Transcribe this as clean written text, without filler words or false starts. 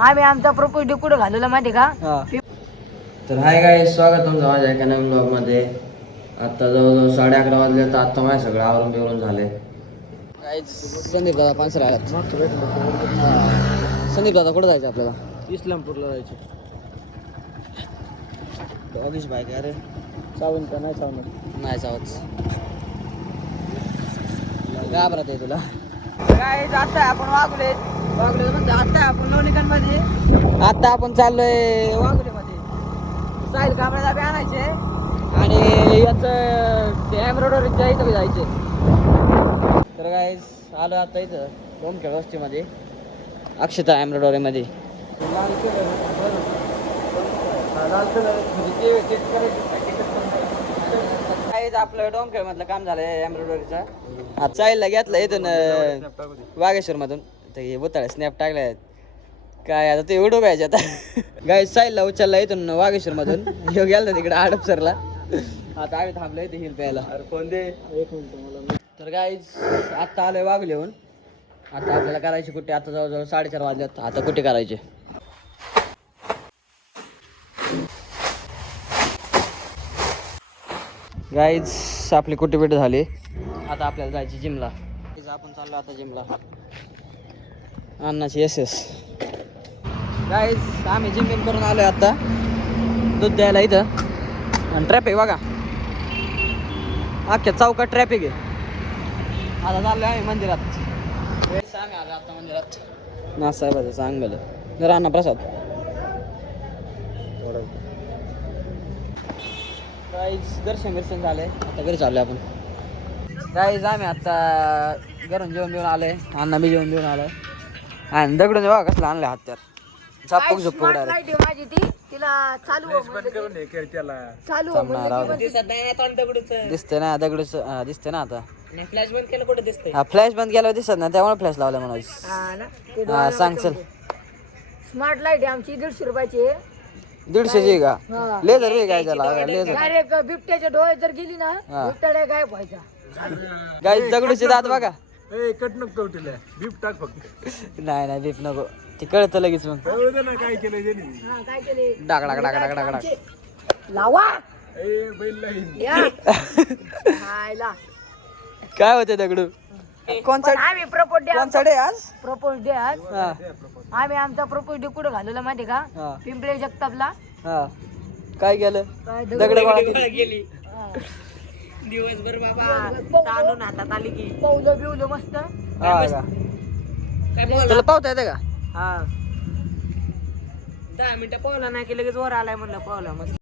आम्ही आमचा propose day कुठं घालवला माहिती का? तर हाय गाय, स्वागत तुमचं माझ्या एका नवीन ब्लॉगमध्ये. आता जवळजवळ 11:30 वाजले, तर आता माझ्या सगळं आवरून बिवरून झाले. संदीप दादा पानसर आलात. संदीप दादा कुठं जायचं आपल्याला? इस्लामपूरला जायचे. डॉगीश बाईक आहे रे. चावून का नाही चावणार? नाही चावत. घाबरत आहे तुला. काय आता आपण वागले म्हणजे आता आपण लोणीकरमध्ये आता आपण चाललोय वागलेमध्ये साहिल कांबळे डबे आणायचे आणि याचं एम्ब्रॉयडरीच्या इथं जायचे. तर काय आलो आता इथं डोमखेड वस्तीमध्ये, अक्षता एम्ब्रॉयडरीमध्ये. आपलं डोमखेड मधलं काम झालंय एम्ब्रॉयडरीचं. आता साहिलला घेतलं इथून वागेश्वर मधून. तर हे बोताळे स्नॅप टाकले काय, आता ते व्हिडिओ पाहिजे आता. गाय साहिलला उचलला इथून वागेश्वर मधून, ह्यो गेला तिकडे हडपसरला. आता आम्ही थांबलो इथे हिल प्यायला. फोन दे एक मिनिट मला. तर गाय आत्ता आलोय वागलेहून. आता आपल्याला करायची कुठे, आता जवळजवळ 4:30 वाजल्यात. आता कुठे करायचे? गाईज आपली कुठे भेट झाली. आता आपल्याला जायची जिमला. आपण चाललो आता जिमला. अन्नाची एस गाईज आम्ही जिम बिम करून आलोय आता दूध द्यायला इथं. आणि ट्रॅफिक बघा, अख्ख्या चौकात ट्रॅफिक आहे. आता चाललोय आम्ही मंदिरात. सांग आलो आता मंदिरात. नासाहेबाचं सांग भलं जरा अण्णा प्रसाद. गाईज दर्शन बिर्शन झालंय, आता घरी चाललोय आपण. गाईज आम्ही आता घरून जेवण देऊन आलोय. अण्णा मी जेवण देऊन आलोय. आणि दगडून बघा कसलं आणलं हत्यार. झापूक झुपूक डायरेक्ट. माझी ती तिला चालू दिसते ना दगडूच, दिसते ना आता. फ्लॅश बंद केलं कुठे दिसतंय? हा फ्लॅश बंद केल्यावर दिसत ना, त्यामुळे फ्लॅश लावला म्हणायचं. हा सांग चल. स्मार्ट लाईट आहे आमची 150 रुपयाची. 150ची का? लेझर बी काय त्याला? लेझर डायरेक्ट बिबट्याच्या डोळ्यात जर गेली ना, बिबट्या गायब व्हायचा. गाईज दगडूचे दात बघा. कट नको कवटीला बीप टाक फक्त. नाही बीप नको, ते कळतं लगेच. मग काय केलंय काय केले? डाग डाग डाग डाग डाग डाग लावा बैल लाईन. काय होते दगडू? कोणचा आम्ही प्रपोज डे आज? प्रपोज डे आज आम्ही आमचा प्रपोज डे कुठं घालवला माहिती का? पिंपळे जगतापला. हा काय केलं? दगड गेली दिवसभर बाबा ताणून हातात आली की पवलं बिवलं मस्त. तुला पावता येते का? हा 10 मिनिटं पावला नाही की लगेच वर आलाय म्हणलं पावला मस्त.